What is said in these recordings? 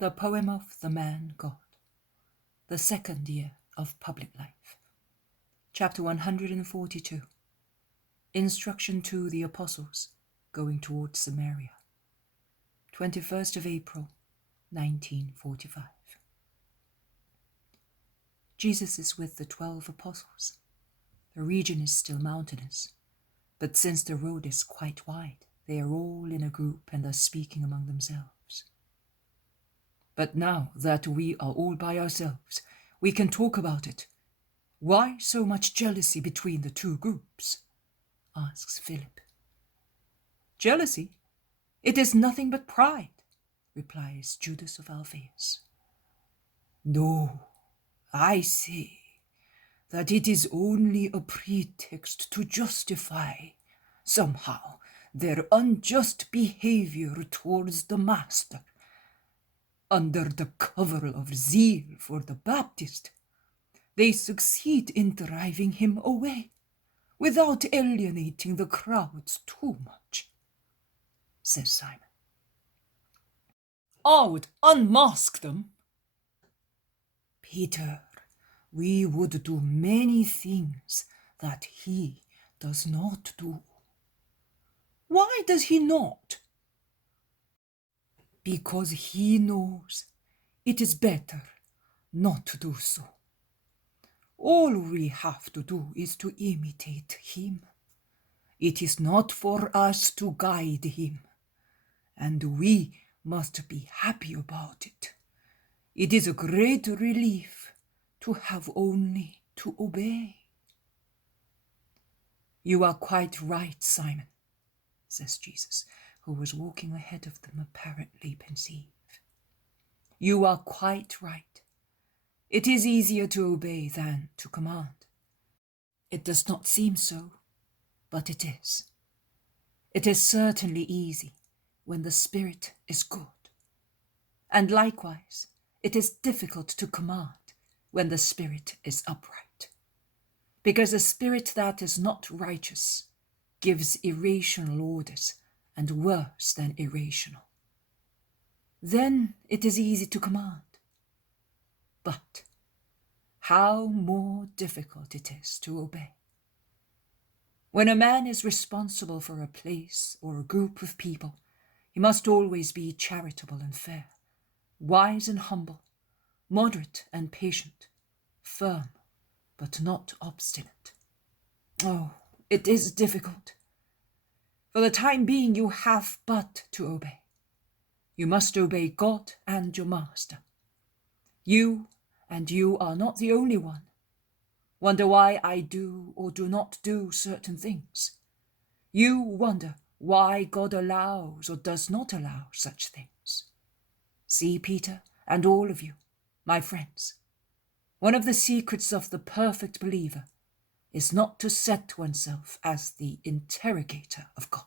The Poem of the Man God, the second year of public life. Chapter 142. Instruction to the Apostles going towards Samaria. 21st of April, 1945. Jesus is with the 12 apostles. The region is still mountainous, but since the road is quite wide, they are all in a group and are speaking among themselves. But now that we are all by ourselves, we can talk about it. Why so much jealousy between the two groups? Asks Philip. Jealousy? It is nothing but pride, replies Judas of Alphaeus. No, I say that it is only a pretext to justify, somehow, their unjust behavior towards the Master. Under the cover of zeal for the Baptist, they succeed in driving him away, without alienating the crowds too much, says Simon. I would unmask them. Peter, we would do many things that he does not do. Why does he not? Because he knows it is better not to do so. All we have to do is to imitate him. It is not for us to guide him, and we must be happy about it. It is a great relief to have only to obey. You are quite right, Simon, says Jesus, who was walking ahead of them apparently pensive. You are quite right. It is easier to obey than to command. It does not seem so, but it is. It is certainly easy when the Spirit is good. And likewise, it is difficult to command when the Spirit is upright. Because a spirit that is not righteous gives irrational orders, and worse than irrational. Then it is easy to command. But how more difficult it is to obey. When a man is responsible for a place or a group of people, he must always be charitable and fair, wise and humble, moderate and patient, firm but not obstinate. Oh, it is difficult. For the time being, you have but to obey. You must obey God and your Master. You are not the only one. Wonder why I do or do not do certain things. You wonder why God allows or does not allow such things. See, Peter, and all of you, my friends, one of the secrets of the perfect believer is not to set oneself as the interrogator of God.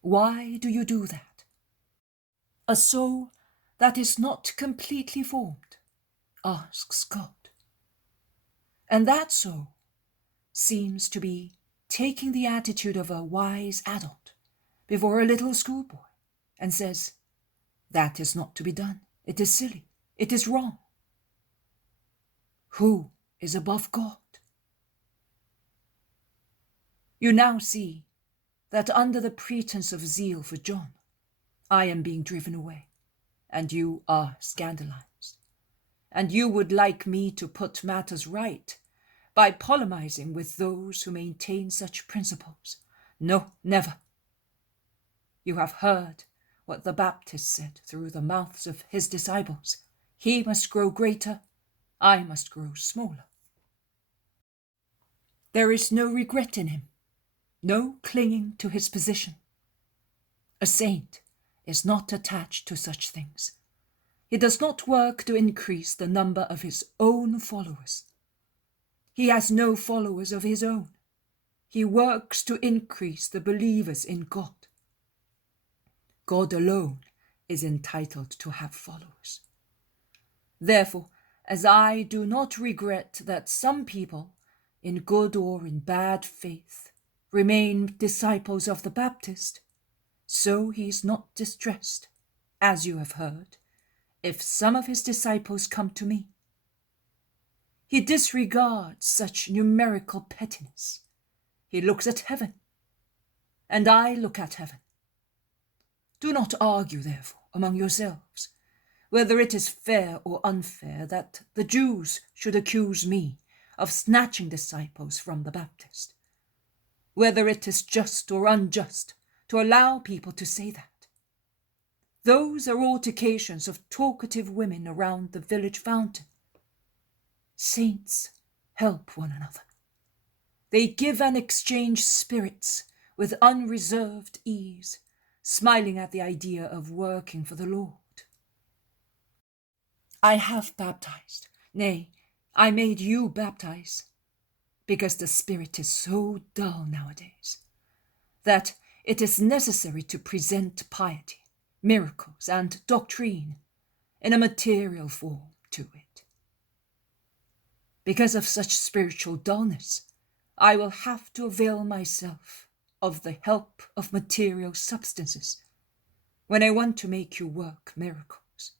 Why do you do that? A soul that is not completely formed asks God. And that soul seems to be taking the attitude of a wise adult before a little schoolboy and says, that is not to be done. It is silly. It is wrong. Who is above God? You now see that under the pretense of zeal for John, I am being driven away, and you are scandalized. And you would like me to put matters right by polemizing with those who maintain such principles. No, never. You have heard what the Baptist said through the mouths of his disciples. He must grow greater, I must grow smaller. There is no regret in him, no clinging to his position. A saint is not attached to such things. He does not work to increase the number of his own followers. He has no followers of his own. He works to increase the believers in God. God alone is entitled to have followers. Therefore, as I do not regret that some people, in good or in bad faith, remain disciples of the Baptist, so he is not distressed as you have heard, if some of his disciples come to me. He disregards such numerical pettiness. He looks at heaven, and I look at heaven. Do not argue, therefore, among yourselves, whether it is fair or unfair that the Jews should accuse me of snatching disciples from the Baptist, whether it is just or unjust to allow people to say that. Those are altercations of talkative women around the village fountain. Saints help one another. They give and exchange spirits with unreserved ease, smiling at the idea of working for the Lord. I have baptized, nay, I made you baptize, because the Spirit is so dull nowadays, that it is necessary to present piety, miracles, and doctrine in a material form to it. Because of such spiritual dullness, I will have to avail myself of the help of material substances when I want to make you work miracles.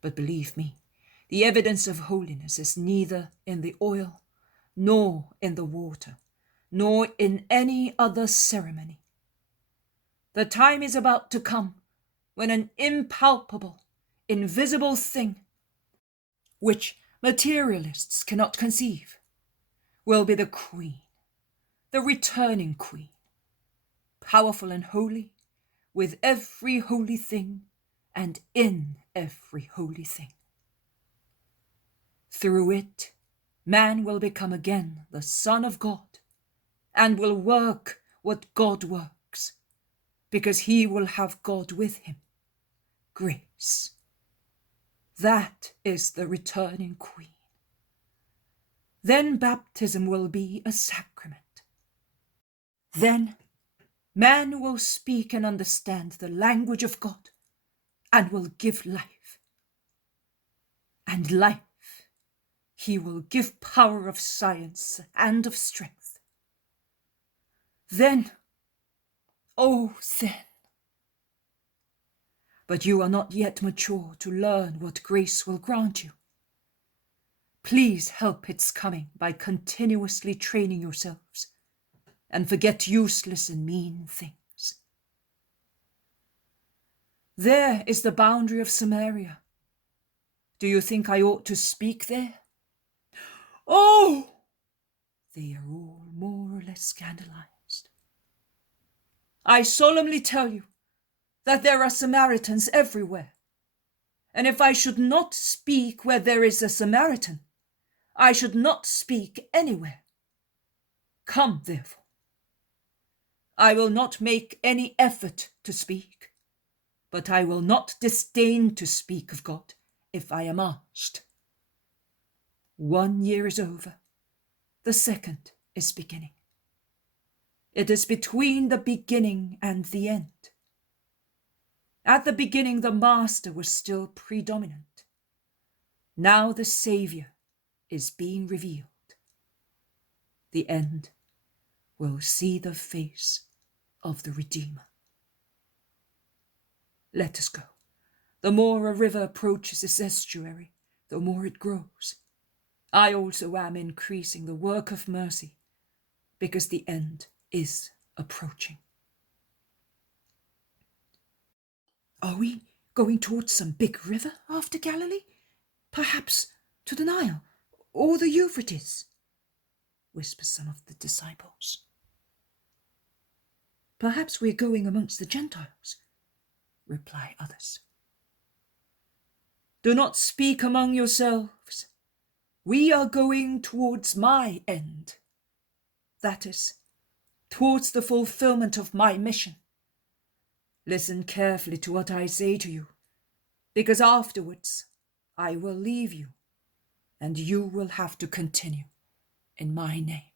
But believe me, the evidence of holiness is neither in the oil, nor in the water, nor in any other ceremony. The time is about to come when an impalpable, invisible thing, which materialists cannot conceive, will be the queen, the returning queen, powerful and holy, with every holy thing and in every holy thing. Through it, man will become again the Son of God and will work what God works, because he will have God with him, grace. That is the returning queen. Then baptism will be a sacrament. Then man will speak and understand the language of God and will give life. And life he will give power of science and of strength. Then, oh then. But you are not yet mature to learn what grace will grant you. Please help its coming by continuously training yourselves, and forget useless and mean things. There is the boundary of Samaria. Do you think I ought to speak there? Oh! They are all more or less scandalized. I solemnly tell you that there are Samaritans everywhere, and if I should not speak where there is a Samaritan, I should not speak anywhere. Come, therefore. I will not make any effort to speak, but I will not disdain to speak of God if I am asked. 1 year is over, the second is beginning. It is between the beginning and the end. At the beginning, the Master was still predominant. Now the Saviour is being revealed. The end will see the face of the Redeemer. Let us go. The more a river approaches its estuary, the more it grows. I also am increasing the work of mercy, because the end is approaching. Are we going towards some big river after Galilee? Perhaps to the Nile or the Euphrates? Whisper some of the disciples. Perhaps we're going amongst the Gentiles, reply others. Do not speak among yourselves. We are going towards my end. That is, towards the fulfillment of my mission. Listen carefully to what I say to you, because afterwards I will leave you, and you will have to continue in my name.